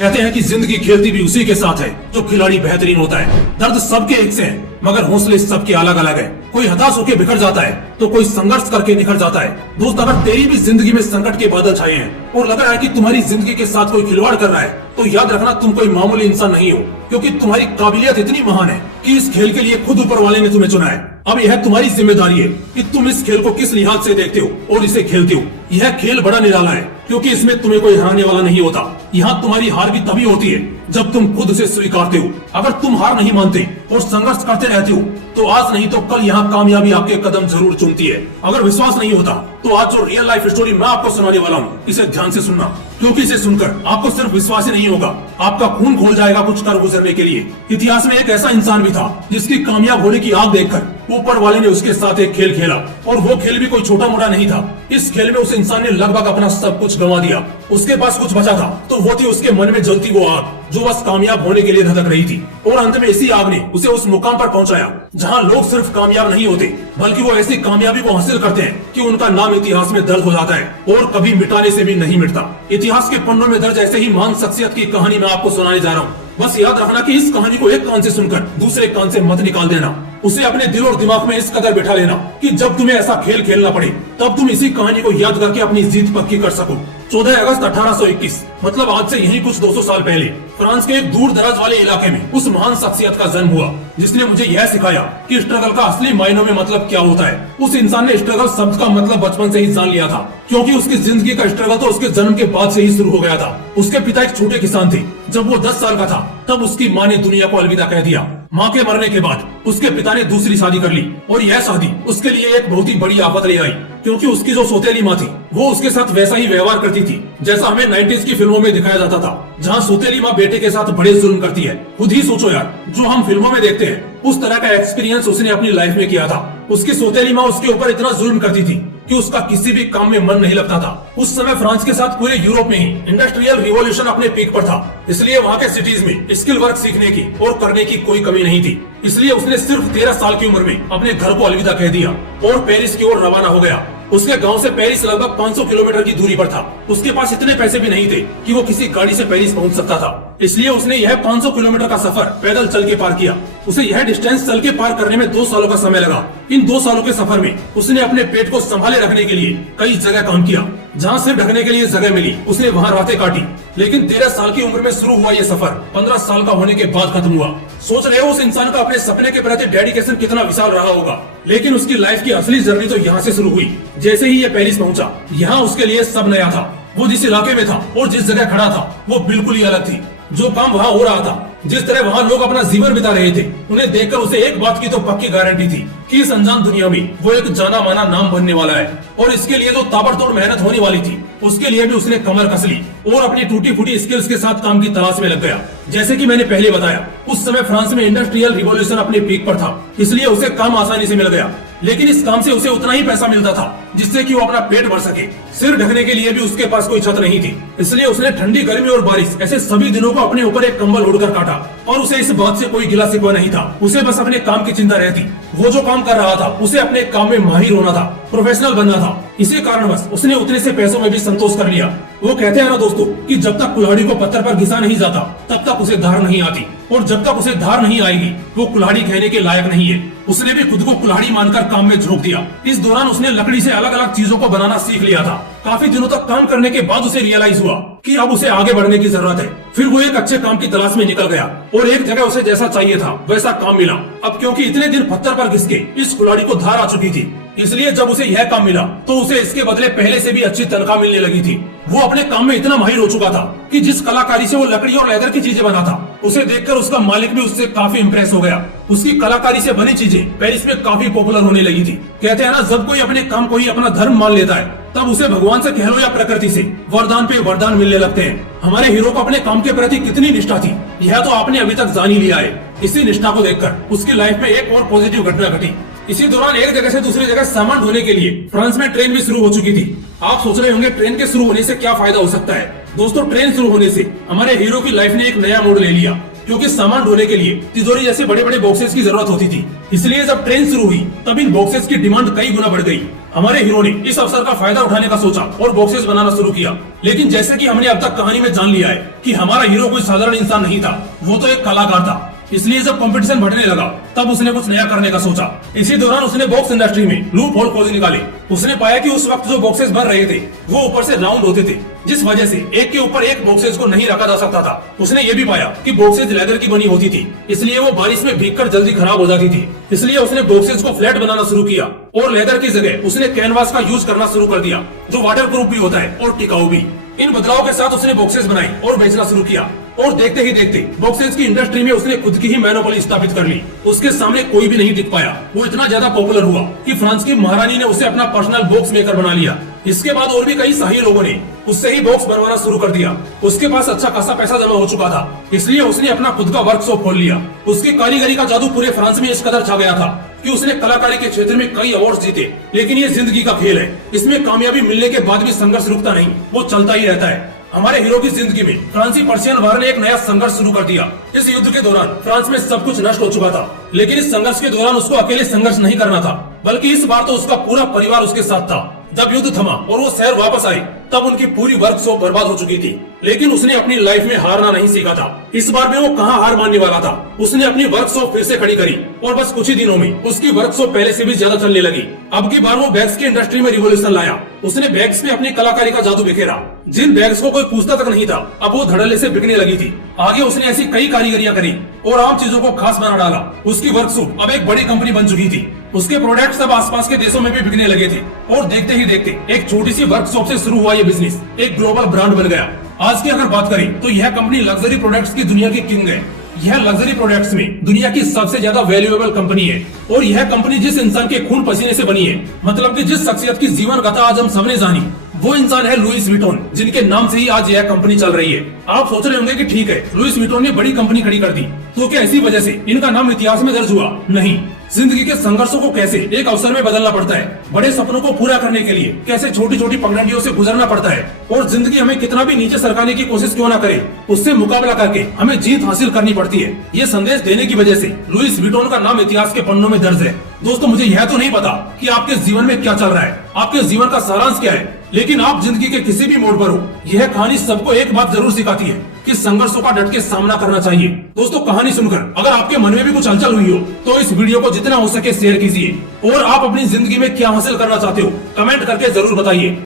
कहते हैं कि जिंदगी खेलती भी उसी के साथ है जो खिलाड़ी बेहतरीन होता है। दर्द सबके एक से है, मगर हौसले सबके अलग अलग है। कोई हताश होकर बिखर जाता है तो कोई संघर्ष करके निखर जाता है। दोस्त, अगर तेरी भी जिंदगी में संकट के बादल छाए हैं और लग रहा है कि तुम्हारी जिंदगी के साथ कोई खिलवाड़ कर रहा है, तो याद रखना तुम कोई मामूली इंसान नहीं हो, क्योंकि तुम्हारी काबिलियत इतनी महान है कि इस खेल के लिए खुद ऊपर वाले ने तुम्हें चुना है। अब यह तुम्हारी जिम्मेदारी है कि तुम इस खेल को किस लिहाज से देखते हो और इसे खेलते हो। यह खेल बड़ा निराला है, क्योंकि इसमें तुम्हें कोई हराने वाला नहीं होता। यहाँ तुम्हारी हार भी तभी होती है जब तुम खुद से स्वीकारते हो। अगर तुम हार नहीं मानते और संघर्ष करते रहते हो तो आज नहीं तो कल यहाँ कामयाबी आपके कदम जरूर चूमती है। अगर विश्वास नहीं होता तो आज जो रियल लाइफ स्टोरी मैं आपको सुनाने वाला हूँ, इसे ध्यान से सुनना, क्योंकि इसे सुनकर आपको सिर्फ विश्वास ही नहीं होगा, आपका खून खोल जाएगा कुछ कर गुजरने के लिए। इतिहास में एक ऐसा इंसान भी था जिसकी कामयाब होने की आग देखकर ऊपर वाले ने उसके साथ एक खेल खेला, और वो खेल भी कोई छोटा मोटा नहीं था। इस खेल में उस इंसान ने लगभग अपना सब कुछ गंवा दिया। उसके पास कुछ बचा था तो वो थी उसके मन में जलती वो आग जो बस कामयाब होने के लिए धधक रही थी। और अंत में इसी आग ने उसे उस मुकाम पर पहुंचाया जहां लोग सिर्फ कामयाब नहीं होते, बल्कि वो ऐसी कामयाबी को हासिल करते हैं कि उनका नाम इतिहास में दर्ज हो जाता है और कभी मिटाने से भी नहीं मिटता। इतिहास के पन्नों में दर्ज ऐसे ही महान शख्सियत की कहानी मैं आपको सुनाने जा रहा हूँ। बस याद रखना कि इस कहानी को एक कान से सुनकर दूसरे कान से मत निकाल देना। उसे अपने दिल और दिमाग में इस कदर बैठा लेना कि जब तुम्हें ऐसा खेल खेलना पड़े तब तुम इसी कहानी को याद करके अपनी जीत पक्की कर सको। 14 अगस्त 1821, मतलब आज से यही कुछ 200 साल पहले फ्रांस के एक दूर दराज वाले इलाके में उस महान शख्सियत का जन्म हुआ जिसने मुझे यह सिखाया कि स्ट्रगल का असली मायनों में मतलब क्या होता है। उस इंसान ने स्ट्रगल शब्द का मतलब बचपन से ही जान लिया था, क्योंकि उसकी जिंदगी का स्ट्रगल तो उसके जन्म के बाद से ही शुरू हो गया था। उसके पिता एक छोटे किसान थे। जब वो 10 साल का था तब उसकी माँ ने दुनिया को अलविदा कह दिया। माँ के मरने के बाद उसके पिता ने दूसरी शादी कर ली, और यह शादी उसके लिए एक बहुत ही बड़ी आफत ले आई, क्योंकि उसकी जो सौतेली माँ थी वो उसके साथ वैसा ही व्यवहार करती थी जैसा हमें 90s की फिल्मों में दिखाया जाता था, जहाँ सौतेली माँ बेटे के साथ बड़े जुल्म करती है। खुद ही सोचो यार, जो हम फिल्मों में देखते हैं उस तरह का एक्सपीरियंस उसने अपनी लाइफ में किया था। उसकी सौतेली माँ उसके ऊपर इतना जुल्म करती थी कि उसका किसी भी काम में मन नहीं लगता था। उस समय फ्रांस के साथ पूरे यूरोप में ही इंडस्ट्रियल रिवॉल्यूशन अपने पीक पर था, इसलिए वहाँ के सिटीज में स्किल वर्क सीखने की और करने की कोई कमी नहीं थी। इसलिए उसने सिर्फ 13 साल की उम्र में अपने घर को अलविदा कह दिया और पेरिस की ओर रवाना हो गया। उसके गांव से पेरिस लगभग 500 किलोमीटर की दूरी पर था। उसके पास इतने पैसे भी नहीं थे कि वो किसी गाड़ी से पेरिस पहुंच सकता था, इसलिए उसने यह 500 किलोमीटर का सफर पैदल चल के पार किया। उसे यह डिस्टेंस चल के पार करने में 2 सालों का समय लगा। इन 2 सालों के सफर में उसने अपने पेट को संभाले रखने के लिए कई जगह काम किया। जहाँ सिर्फ ढकने के लिए जगह मिली उसने वहाँ रातें काटी। लेकिन 13 साल की उम्र में शुरू हुआ ये सफर 15 साल का होने के बाद खत्म हुआ। सोच रहे हो उस इंसान का अपने सपने के प्रति डेडिकेशन कितना विशाल रहा होगा। लेकिन उसकी लाइफ की असली जर्नी तो यहाँ से शुरू हुई। जैसे ही ये पेरिस पहुंचा, यहाँ उसके लिए सब नया था। वो जिस इलाके में था और जिस जगह खड़ा था वो बिल्कुल ही अलग थी। जो काम वहाँ हो रहा था, जिस तरह वहाँ लोग अपना जीवन बिता रहे थे, उन्हें देखकर उसे एक बात की तो पक्की गारंटी थी कि इस अनजान दुनिया में वो एक जाना माना नाम बनने वाला है। और इसके लिए जो ताबड़तोड़ मेहनत होने वाली थी उसके लिए भी उसने कमर कस ली और अपनी टूटी फूटी स्किल्स के साथ काम की तलाश में लग गया। जैसे कि मैंने पहले बताया, उस समय फ्रांस में इंडस्ट्रियल रिवॉल्यूशन अपने पीक पर था, इसलिए उसे काम आसानी से मिल गया। लेकिन इस काम से उसे उतना ही पैसा मिलता था जिससे कि वो अपना पेट भर सके। सिर ढकने के लिए भी उसके पास कोई छत नहीं थी, इसलिए उसने ठंडी, गर्मी और बारिश ऐसे सभी दिनों को अपने ऊपर एक कंबल ओढ़कर काटा। और उसे इस बात से कोई गिला शिकवा नहीं था, उसे बस अपने काम की चिंता रहती। वो जो काम कर रहा था उसे अपने काम में माहिर होना था, प्रोफेशनल बनना था। इसी कारणवश उसने उतने से पैसों में भी संतोष कर लिया। वो कहते हैं ना दोस्तों कि जब तक कुल्हाड़ी को पत्थर पर घिसा नहीं जाता तब तक उसे धार नहीं आती, और जब तक उसे धार नहीं आएगी वो कुल्हाड़ी कहने के लायक नहीं है। उसने भी खुद को कुल्हाड़ी मानकर काम में झोंक दिया। इस दौरान उसने लकड़ी से अलग अलग चीजों को बनाना सीख लिया था। काफी दिनों तक काम करने के बाद उसे रियलाइज हुआ कि अब उसे आगे बढ़ने की जरूरत है। फिर वो एक अच्छे काम की तलाश में निकल गया और एक जगह उसे जैसा चाहिए था वैसा काम मिला। अब क्योंकि इतने दिन पत्थर पर घिस के इस कुल्हाड़ी को धार आ चुकी थी, इसलिए जब उसे यह काम मिला तो उसे इसके बदले पहले से भी अच्छी तनख्वाह मिलने लगी थी। वो अपने काम में इतना माहिर हो चुका था कि जिस कलाकारी से वो लकड़ी और लेदर की चीजें बना था, उसे देखकर उसका मालिक भी उससे काफी इम्प्रेस हो गया। उसकी कलाकारी से बनी चीजें पेरिस में काफी पॉपुलर होने लगी थी। कहते हैं ना, जब कोई अपने काम को ही अपना धर्म मान लेता है तब उसे भगवान से कह लो या प्रकृति से वरदान पे वरदान मिलने लगते हैं। हमारे हीरो को अपने काम के प्रति कितनी निष्ठा थी यह तो आपने अभी तक जान ही लिया है। इसी निष्ठा को देखकर उसकी लाइफ में एक और पॉजिटिव घटना घटी। इसी दौरान एक जगह से दूसरी जगह सामान ढोने के लिए फ्रांस में ट्रेन भी शुरू हो चुकी थी। आप सोच रहे होंगे ट्रेन के शुरू होने से क्या फायदा हो सकता है। दोस्तों, ट्रेन शुरू होने से हमारे हीरो की लाइफ ने एक नया मोड़ ले लिया, क्योंकि सामान ढोने के लिए तिजोरी जैसे बड़े बड़े बॉक्सेस की जरूरत होती थी। इसलिए जब ट्रेन शुरू हुई तब इन बॉक्सेस की डिमांड कई गुना बढ़ गई। हमारे हीरो ने इस अवसर का फायदा उठाने का सोचा और बॉक्सेस बनाना शुरू किया। लेकिन जैसे कि हमने अब तक कहानी में जान लिया है कि हमारा हीरो कोई साधारण इंसान नहीं था, वो तो एक कलाकार था। इसलिए जब कंपटीशन बढ़ने लगा तब उसने कुछ नया करने का सोचा। इसी दौरान उसने बॉक्स इंडस्ट्री में लूप होल खोज निकाले। उसने पाया कि उस वक्त जो बॉक्सेस बन रहे थे वो ऊपर से राउंड होते थे, जिस वजह से एक के ऊपर एक बॉक्सेस को नहीं रखा जा सकता था। उसने ये भी पाया कि बॉक्सेस लेदर की बनी होती थी, इसलिए वो बारिश में भीगकर जल्दी खराब हो जाती थी। इसलिए उसने बॉक्सेस को फ्लैट बनाना शुरू किया और लेदर की जगह उसने कैनवास का यूज करना शुरू कर दिया, जो वाटर प्रूफ भी होता है और टिकाऊ भी। इन बदलाव के साथ उसने बॉक्सेस बनाए और बेचना शुरू किया और देखते ही देखते बॉक्सेस की इंडस्ट्री में उसने खुद की ही मोनोपोली स्थापित कर ली। उसके सामने कोई भी नहीं टिक पाया। वो इतना ज्यादा पॉपुलर हुआ कि फ्रांस की महारानी ने उसे अपना पर्सनल बॉक्स मेकर बना लिया। इसके बाद और भी कई शाही लोगों ने उससे ही बॉक्स बनवाना शुरू कर दिया। उसके पास अच्छा खासा पैसा जमा हो चुका था, इसलिए उसने अपना खुद का वर्कशॉप खोल लिया। उसकी कारीगरी का जादू पूरे फ्रांस में इस कदर छा गया था कि उसने कलाकारी के क्षेत्र में कई अवार्ड जीते। लेकिन ये जिंदगी का खेल है, इसमें कामयाबी मिलने के बाद भी संघर्ष रुकता नहीं, वो चलता ही रहता है। हमारे हीरो की जिंदगी में फ्रांसी पर्शियन वार ने एक नया संघर्ष शुरू कर दिया। इस युद्ध के दौरान फ्रांस में सब कुछ नष्ट हो चुका था, लेकिन इस संघर्ष के दौरान उसको अकेले संघर्ष नहीं करना था, बल्कि इस बार तो उसका पूरा परिवार उसके साथ था। जब युद्ध थमा और वो शहर वापस आए तब उनकी पूरी वर्कशॉप बर्बाद हो चुकी थी, लेकिन उसने अपनी लाइफ में हारना नहीं सीखा था। इस बार में वो कहाँ हार मानने वाला था। उसने अपनी वर्कशॉप फिर से खड़ी करी और बस कुछ ही दिनों में उसकी वर्कशॉप पहले से भी ज्यादा चलने लगी। अब की बार वो बैग्स की इंडस्ट्री में रिवॉल्यूशन लाया। उसने बैग्स में अपनी कलाकारी का जादू बिखेरा। जिन बैग्स को कोई पूछता तक नहीं था, अब वो धड़ल्ले से बिकने लगी थी। आगे उसने ऐसी कई कारीगरियां करी और आम चीजों को खास बना डाला। उसकी वर्कशॉप अब एक बड़ी कंपनी बन चुकी थी। उसके प्रोडक्ट सब आसपास के देशों में भी बिकने लगे थे और देखते ही देखते एक छोटी सी वर्कशॉप से शुरू हुआ ये बिजनेस एक ग्लोबल ब्रांड बन गया। आज की अगर बात करें तो यह कंपनी लग्जरी प्रोडक्ट्स की दुनिया की किंग है। यह लग्जरी प्रोडक्ट्स में दुनिया की सबसे ज्यादा वैल्यूएबल कंपनी है और यह कंपनी जिस इंसान के खून पसीने से बनी है, मतलब कि जिस शख्सियत की जीवन गाथा आज हम सबने जानी, वो इंसान है लुइस विटॉन, जिनके नाम से ही आज यह कंपनी चल रही है। आप सोच रहे होंगे कि ठीक है, लुइस विटॉन ने बड़ी कंपनी खड़ी कर दी, तो क्या इसी वजह से इनका नाम इतिहास में दर्ज हुआ? नहीं। जिंदगी के संघर्षों को कैसे एक अवसर में बदलना पड़ता है, बड़े सपनों को पूरा करने के लिए कैसे छोटी छोटी पगडंडियों से गुजरना पड़ता है, और जिंदगी हमें कितना भी नीचे सरकाने की कोशिश क्यों ना करे, उससे मुकाबला करके हमें जीत हासिल करनी पड़ती है। ये संदेश देने की वजह से लुइस विटॉन का नाम इतिहास के पन्नों में दर्ज है। दोस्तों, मुझे यह तो नहीं पता कि आपके जीवन में क्या चल रहा है, आपके जीवन का सारांश क्या है, लेकिन आप जिंदगी के किसी भी मोड़ पर हो, यह कहानी सबको एक बात जरूर सिखाती है कि संघर्षों का डट के सामना करना चाहिए। दोस्तों, कहानी सुनकर अगर आपके मन में भी कुछ हलचल हुई हो तो इस वीडियो को जितना हो सके शेयर कीजिए और आप अपनी जिंदगी में क्या हासिल करना चाहते हो कमेंट करके जरूर बताइए।